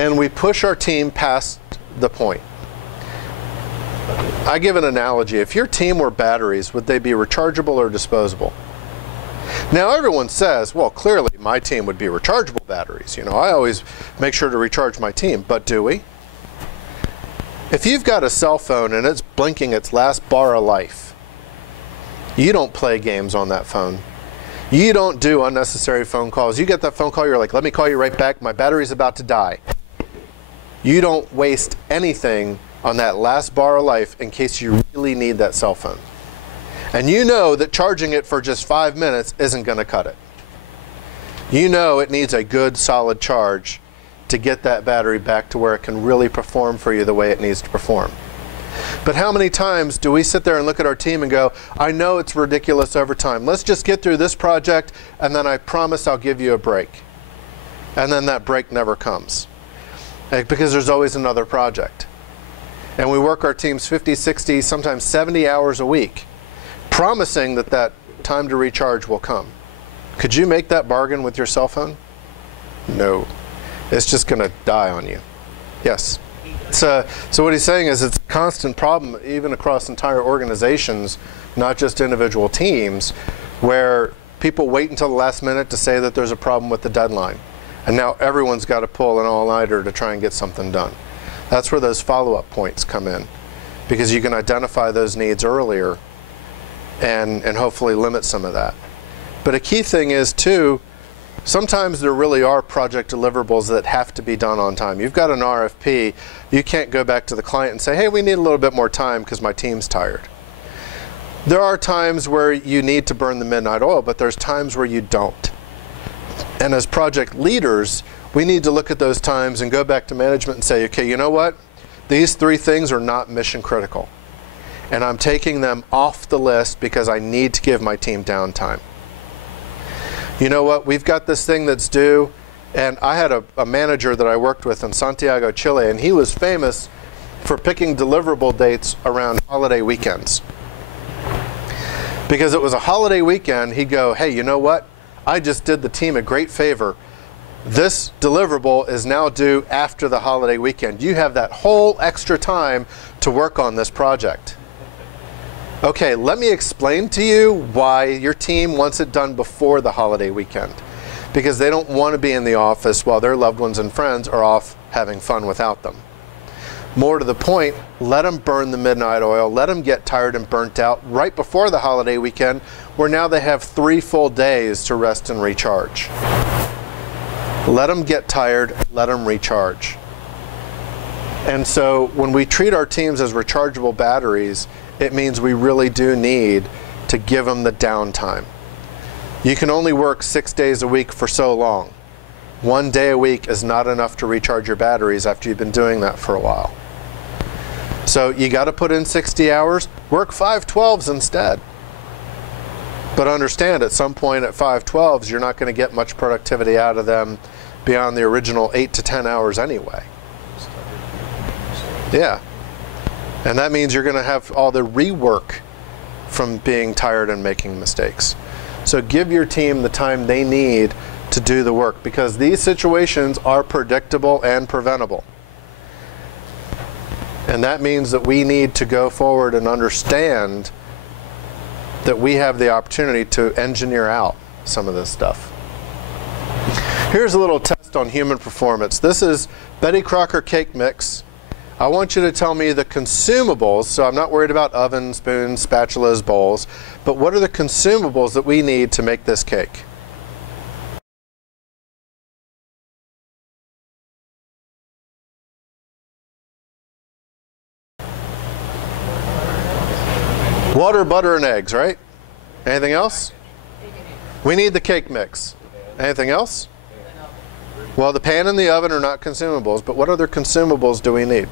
and we push our team past the point. I give an analogy. If your team were batteries, would they be rechargeable or disposable? Now everyone says, well, clearly my team would be rechargeable batteries. You know, I always make sure to recharge my team, but do we? If you've got a cell phone and it's blinking its last bar of life, you don't play games on that phone. You don't do unnecessary phone calls. You get that phone call, you're like, let me call you right back, my battery's about to die. You don't waste anything on that last bar of life in case you really need that cell phone. And you know that charging it for just 5 minutes isn't going to cut it. You know it needs a good solid charge to get that battery back to where it can really perform for you the way it needs to perform. But how many times do we sit there and look at our team and go, I know it's ridiculous over time. Let's just get through this project and then I promise I'll give you a break. And then that break never comes. Because there's always another project. And we work our teams 50, 60, sometimes 70 hours a week, promising that that time to recharge will come. Could you make that bargain with your cell phone? No. It's just going to die on you. Yes? So what he's saying is it's a constant problem even across entire organizations, not just individual teams, where people wait until the last minute to say that there's a problem with the deadline. And now everyone's got to pull an all-nighter to try and get something done. That's where those follow-up points come in, because you can identify those needs earlier and hopefully limit some of that. But a key thing is, too, sometimes there really are project deliverables that have to be done on time. You've got an RFP, you can't go back to the client and say, hey, we need a little bit more time because my team's tired. There are times where you need to burn the midnight oil, but there's times where you don't. And as project leaders, we need to look at those times and go back to management and say, okay, you know what? These 3 things are not mission critical. And I'm taking them off the list because I need to give my team downtime. You know what? We've got this thing that's due. And I had a manager that I worked with in Santiago, Chile, and he was famous for picking deliverable dates around holiday weekends. Because it was a holiday weekend, he'd go, hey, you know what? I just did the team a great favor. This deliverable is now due after the holiday weekend. You have that whole extra time to work on this project. Okay, let me explain to you why your team wants it done before the holiday weekend. Because they don't want to be in the office while their loved ones and friends are off having fun without them. More to the point, let them burn the midnight oil, let them get tired and burnt out right before the holiday weekend, where now they have 3 full days to rest and recharge. Let them get tired, let them recharge. And so when we treat our teams as rechargeable batteries, it means we really do need to give them the downtime. You can only work 6 days a week for so long. 1 day a week is not enough to recharge your batteries after you've been doing that for a while. So you got to put in 60 hours, work 5/12s instead. But understand, at some point at 5/12s, you're not going to get much productivity out of them beyond the original 8 to 10 hours anyway. Yeah. And that means you're going to have all the rework from being tired and making mistakes. So give your team the time they need to do the work, because these situations are predictable and preventable. And that means that we need to go forward and understand that we have the opportunity to engineer out some of this stuff. Here's a little test on human performance. This is Betty Crocker cake mix. I want you to tell me the consumables, so I'm not worried about ovens, spoons, spatulas, bowls, but what are the consumables that we need to make this cake? Water, butter, and eggs, right? Anything else? We need the cake mix. Anything else? Well, the pan and the oven are not consumables, but what other consumables do we need?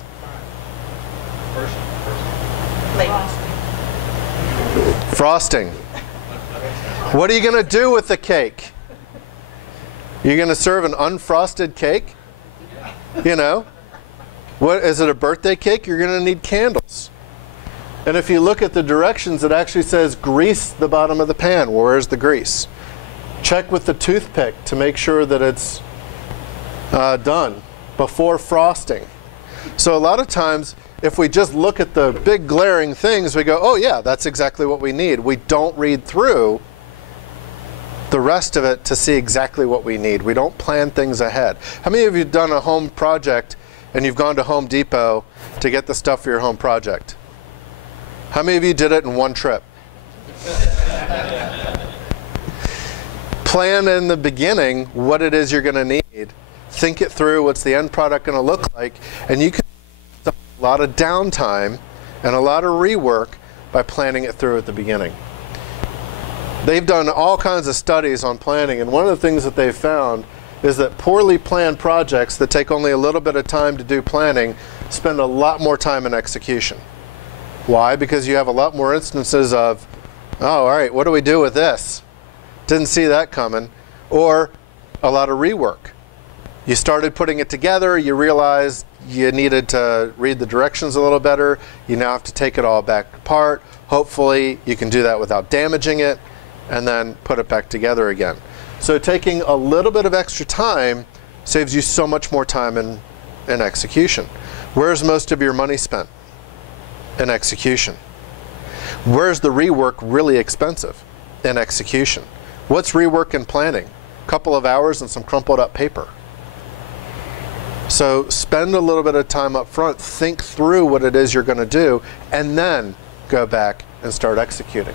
Frosting. What are you going to do with the cake? You're going to serve an unfrosted cake? You know? What, is it a birthday cake? You're going to need candles. And if you look at the directions, it actually says grease the bottom of the pan. Where is the grease? Check with the toothpick to make sure that it's done. before frosting. So a lot of times, if we just look at the big glaring things, we go, oh yeah, that's exactly what we need. We don't read through the rest of it to see exactly what we need. We don't plan things ahead. How many of you have done a home project and you've gone to Home Depot to get the stuff for your home project? How many of you did it in one trip? Plan in the beginning what it is you're going to need. Think it through, what's the end product going to look like, and you can have a lot of downtime and a lot of rework by planning it through at the beginning. They've done all kinds of studies on planning, and one of the things that they've found is that poorly planned projects that take only a little bit of time to do planning spend a lot more time in execution. Why? Because you have a lot more instances of, oh, all right, what do we do with this? Didn't see that coming. Or a lot of rework. You started putting it together, you realized you needed to read the directions a little better, you now have to take it all back apart. Hopefully you can do that without damaging it, and then put it back together again. So taking a little bit of extra time saves you so much more time in execution. Where's most of your money spent? In execution. Where's the rework really expensive? In execution. What's rework and planning? A couple of hours and some crumpled up paper. So spend a little bit of time up front, think through what it is you're going to do, and then go back and start executing.